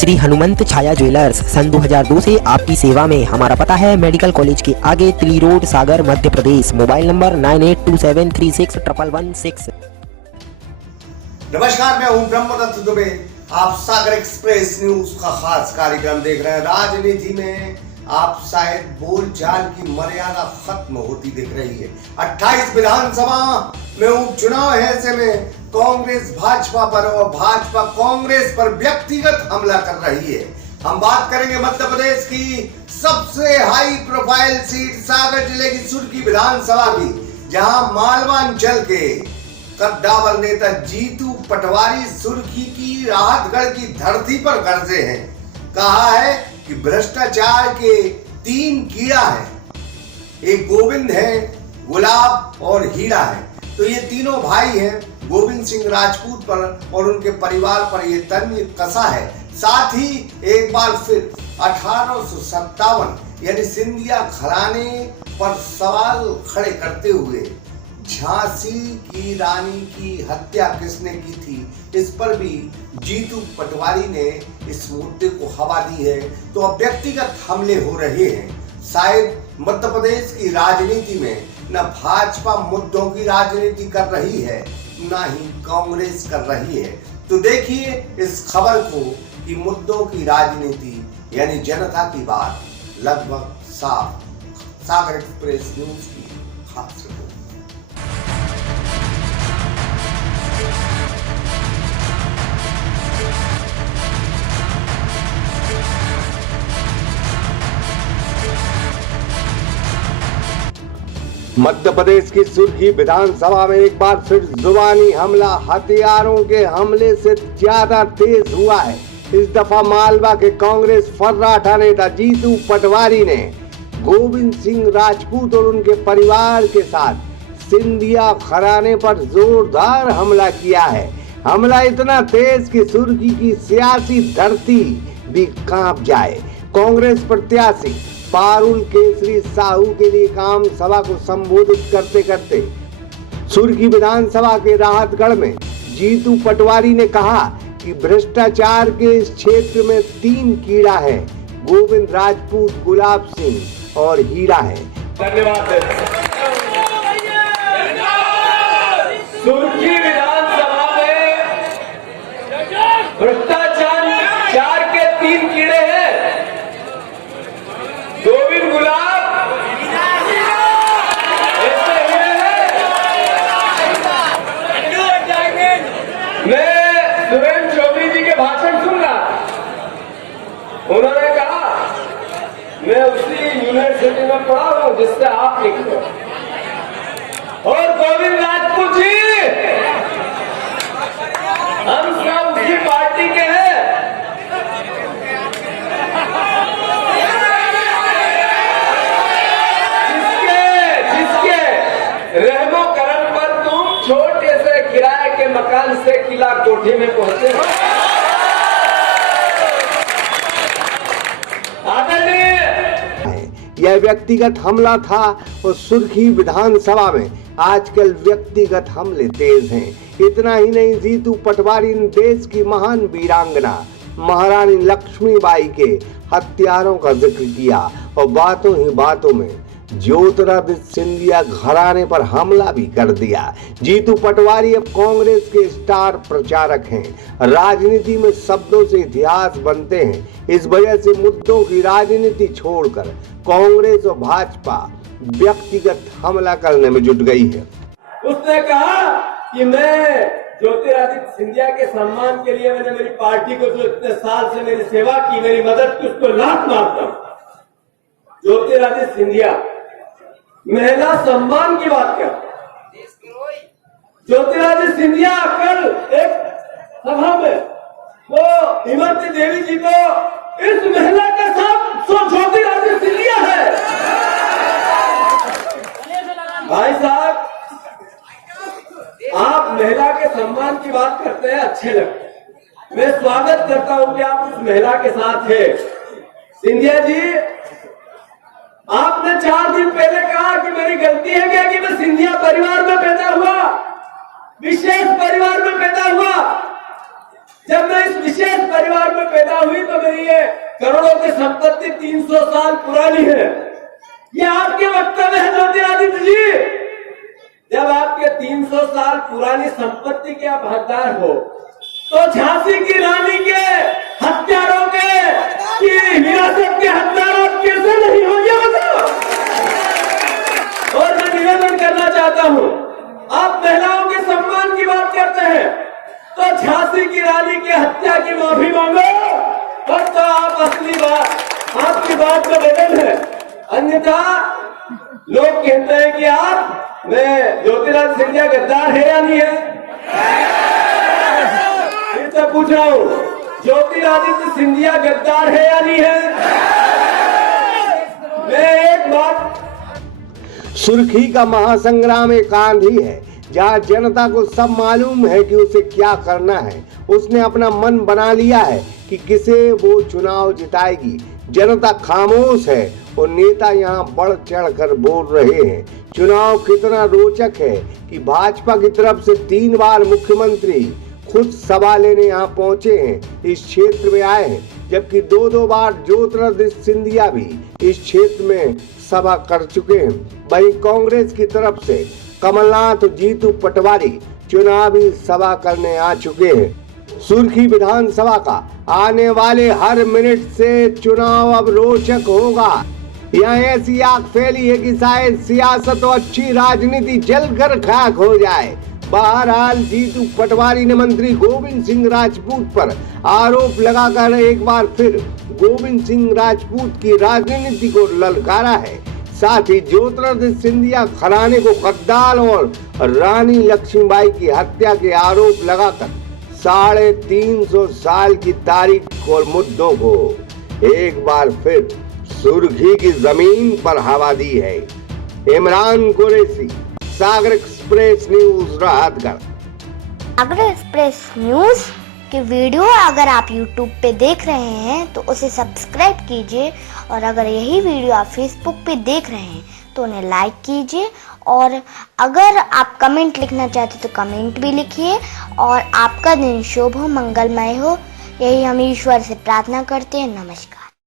श्री हनुमंत छाया jewellers सन 2002 से आपकी सेवा में। हमारा पता है मेडिकल कॉलेज के आगे, Tili road, Sagar, Madhya Pradesh. Mobile number 9827361116। नमस्कार, मैं हूं ब्रह्मदत्त दुबे। आप सागर एक्सप्रेस न्यूज का खास कार्यक्रम देख रहे हैं। राजनीति में आप शायद बोलचाल की मर्यादा खत्म होती दिख रही है। 28 विधानसभा में उपचुनाव है, ऐसे में कांग्रेस भाजपा पर और भाजपा कांग्रेस पर व्यक्तिगत हमला कर रही है। हम बात करेंगे मध्य प्रदेश की सबसे हाई प्रोफाइल सीट सागर जिले की सुर्खी विधानसभा की, जहां मालवांचल के कद्दावर नेता जीतू पटवारी सुर्खी की राहतगढ़ की धरती पर गरजे हैं। कहा है कि भ्रष्टाचार के 3 कीड़ा है, एक गोविंद है, गुलाब और हीरा है। तो ये तीनों भाई हैं। गोविंद सिंह राजपूत पर और उनके परिवार पर ये तंज कसा है। साथ ही एक बार फिर 1857 यानी सिंधिया घराने पर सवाल खड़े करते हुए झांसी की रानी की हत्या किसने की थी, इस पर भी जीतू पटवारी ने इस मुद्दे को हवा दी है। तो अब व्यक्तिगत हमले हो रहे हैं। शायद मध्य प्रदेश की राजनीति में न भाजपा मुद्दों की राजनीति कर रही है, न ही कांग्रेस कर रही है। तो देखिए इस खबर को कि मुद्दों की राजनीति यानी जनता की बात लगभग साफ। सागर एक्सप्रेस न्यूज की खास रिपोर्ट। मध्य प्रदेश की सुर्खी विधानसभा में एक बार फिर जुबानी हमला हथियारों के हमले से ज्यादा तेज हुआ है। इस दफा मालवा के कांग्रेस फर्राटा नेता जीतू पटवारी ने गोविंद सिंह राजपूत और उनके परिवार के साथ सिंधिया घराने पर जोरदार हमला किया है। हमला इतना तेज कि सुर्खी की सियासी धरती भी कांप जाए। कांग्रेस प्रत्याशी पारुल केसरी साहू के लिए काम सभा को संबोधित करते करते सुर्खी विधानसभा के राहतगढ़ में जीतू पटवारी ने कहा कि भ्रष्टाचार के इस क्षेत्र में 3 कीड़ा है, गोविंद राजपूत, गुलाब सिंह और हीरा है। धन्यवाद। सुर्खी विधानसभा में भ्रष्टाचार के 3 कीड़े हैं, गोविंद, गुलाब, ऐसे हीरे हैं। मैं सुरेंद्र चौधरी जी के भाषण सुन रहा, उन्होंने कहा मैं उसी यूनिवर्सिटी में पढ़ा हूं जिससे आप लिखते हो। और गोविंद राजपूत जी, हम सब उसी पार्टी के हैं। जिसके रहमो करम पर तुम छोटे से किराए के मकान से किला कोठी में पहुंचे हो। यह व्यक्तिगत हमला था और सुर्खी विधानसभा में आजकल व्यक्तिगत हमले तेज हैं। इतना ही नहीं, जीतू पटवारी ने देश की महान वीरांगना महारानी लक्ष्मीबाई के हत्यारों का जिक्र किया और बातों ही बातों में ज्योतिरादित्य सिंधिया घराने पर हमला भी कर दिया। जीतू पटवारी अब कांग्रेस के स्टार प्रचारक हैं। राजनीति में शब्दों से इतिहास बनते हैं। इस वजह से मुद्दों की राजनीति छोड़कर कांग्रेस और भाजपा व्यक्तिगत हमला करने में जुट गई है। उसने कहा कि मैं ज्योतिरादित्य सिंधिया के सम्मान के लिए मैंने मेरी पार्टी को जो इतने साल से मेरी सेवा की, मेरी मदद की, उसको लात मारता हूं। ज्योतिरादित्य सिंधिया महिला सम्मान की बात कर। ज्योतिरादित्य सिंधिया कल एक सभा में वो हिमंती देवी जी को इस महिला के साथ ज्योतिरादित्य सिंधिया है। भाई साहब, आप महिला के सम्मान की बात करते हैं, अच्छे लगते हैं। मैं स्वागत करता हूं कि आप उस महिला के साथ हैं। सिंधिया जी, आपने 4 दिन पहले कहा कि मेरी गलती है क्या कि मैं सिंधिया परिवार में पैदा हुआ, विशेष परिवार में पैदा हुआ। जब मैं इस विशेष परिवार में पैदा हुई तो मेरी ये करोड़ों की संपत्ति 300 साल पुरानी है। ये आपके वक्तव्य है ज्योतिरादित्य जी। जब आपके 300 साल पुरानी संपत्ति के आप हकदार हो तो झांसी की रानी के हत्यारों की विरासत के हकदार आप कैसे नहीं होंगे बताओ। और मैं निवेदन करना चाहता हूं, आप महिलाओं के सम्मान की बात करते हैं तो झांसी की रानी की हत्या की माफी मांगो, तब तो आप असली बात आपकी बात का बदल है। अन्यथा लोग कहते हैं कि आप मैं ज्योतिरादित्य सिंधिया गद्दार है या नहीं है। फिर से पूछ रहा हूं, ज्योतिरादित्य सिंधिया गद्दार है या नहीं है। मैं एक बात, सुर्खी का महासंग्राम एक आंधी है जहां जनता को सब मालूम है कि उसे क्या करना है। उसने अपना मन बना लिया है कि किसे वो चुनाव जिताएगी। जनता खामोश है और नेता यहाँ बढ़ चढ़ कर बोल रहे हैं। चुनाव कितना रोचक है कि भाजपा की तरफ से 3 बार मुख्यमंत्री खुद सभा लेने यहाँ पहुंचे हैं, इस क्षेत्र में आए हैं, जबकि 2 बार ज्योतिरादित्य सिंधिया भी इस क्षेत्र में सभा कर चुके हैं। वहीं कांग्रेस की तरफ से कमलनाथ जीतू पटवारी चुनावी सभा करने आ चुके हैं। सुर्खी विधानसभा का आने वाले हर मिनट से चुनाव अब रोचक होगा। यहाँ ऐसी आग फैली है कि शायद सियासत और अच्छी राजनीति जलकर खाक हो जाए। बहरहाल जीतू पटवारी ने मंत्री गोविंद सिंह राजपूत पर आरोप लगाकर एक बार फिर गोविंद सिंह राजपूत की राजनीति को ललकारा है। साथ ही ज्योतिरादित्य सिंधिया घराने को गद्दार और रानी लक्ष्मीबाई की हत्या के आरोप लगाकर 350 साल की तारीख और मुद्दों को एक बार फिर सुर्खी की जमीन पर हवा दी है। इमरान कुरैशी, सागर एक्सप्रेस न्यूज, राहतगढ़। सागर एक्सप्रेस न्यूज की वीडियो अगर आप YouTube पे देख रहे हैं तो उसे सब्सक्राइब कीजिए, और अगर यही वीडियो आप Facebook पे देख रहे हैं तो उन्हें लाइक कीजिए, और अगर आप कमेंट लिखना चाहते तो कमेंट भी लिखिए। और आपका दिन शुभ हो, मंगलमय हो, यही हम ईश्वर से प्रार्थना करते हैं। नमस्कार।